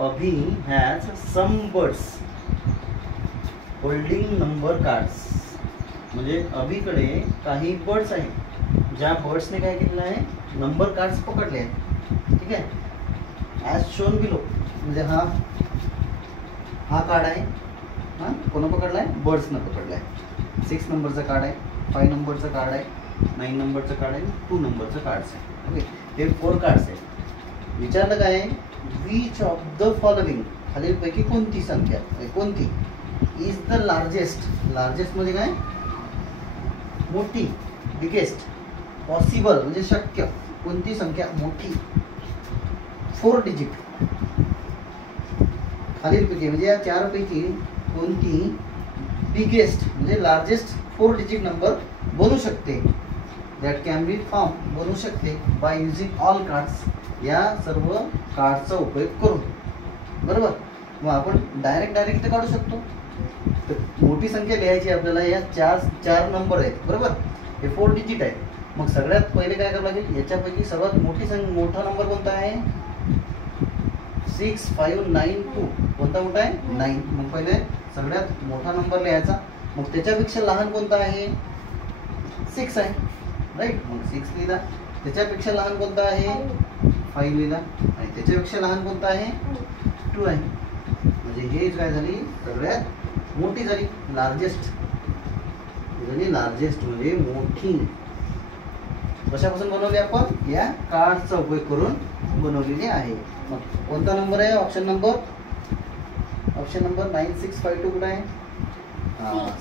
Abhi has some birds holding number cards. म्हणजे अभिकडे काही बर्ड्स आहेत ज्या बर्ड्सने काय केलेलं आहे, नंबर कार्ड्स पकडले आहेत. ठीक आहे. As shown below. म्हणजे हा कार्ड आहे, हां कोणं पकडला आहे, बर्ड्सनं पकडला आहे. 6 नंबरचं कार्ड आहे, 5 नंबरचं कार्ड आहे, 9 नंबरचं कार्ड आहे, 2 नंबरचं कार्ड्स आहे. ओके, हे 4 कार्ड्स आहेत. विचारलं काय आहे, विच ऑफ द फॉलोइंग, खालीलपैकी कोणती संख्या कोणती इज द लार्जेस्ट. लार्जेस्ट म्हणजे काय, मोठी, बिगेस्ट. पॉसिबल म्हणजे शक्य, कोणती संख्या मोठी, 4 डिजिट. खालीलपैकी म्हणजे या 4 पैकी कोणती बिगेस्ट म्हणजे लार्जेस्ट 4 डिजिट नंबर बनू शकते. दॅट कॅन बी फॉर्म बनू शकते बाय युजिंग ऑल कार्ड्स. या सर्व कार्डचा उपयोग करून. बरोबर. मग आपण डायरेक्ट ते काढू शकतो. तर मोठी संख्या लिहायची आपल्याला. या 4 नंबर आहेत. बरोबर. हे 4 डिजिट आहे. मग सगळ्यात पहिले काय करावं लागेल, याच्यापैकी सर्वात मोठा नंबर कोणता आहे, 6592. कोणता मोठा आहे, 9. मग पहिले सगळ्यात मोठा नंबर लिहायचा. मग त्याच्यापेक्षा लहान कोणता आहे, 6 आहे. राईट. मग 6 लिहिला. त्याच्यापेक्षा लहान कोणता आहे, 5 लिहिला. आणि त्याच्यापेक्षा लहान कोणता आहे, 2 आहे. म्हणजे हे काय झाली, सगळ्यात मोठी झाली, लार्जेस्ट झाली. लार्जेस्ट म्हणजे मोठी. कशापासून बनवली आपण, या कार्डचा उपयोग करून बनवलेली आहे. मग कोणता नंबर आहे, ऑप्शन नंबर 9652 कुठं आहे,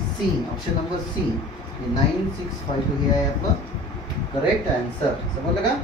सी. Option number C. 9652 हे आहे आपलं करेक्ट आन्सर. समजलं का.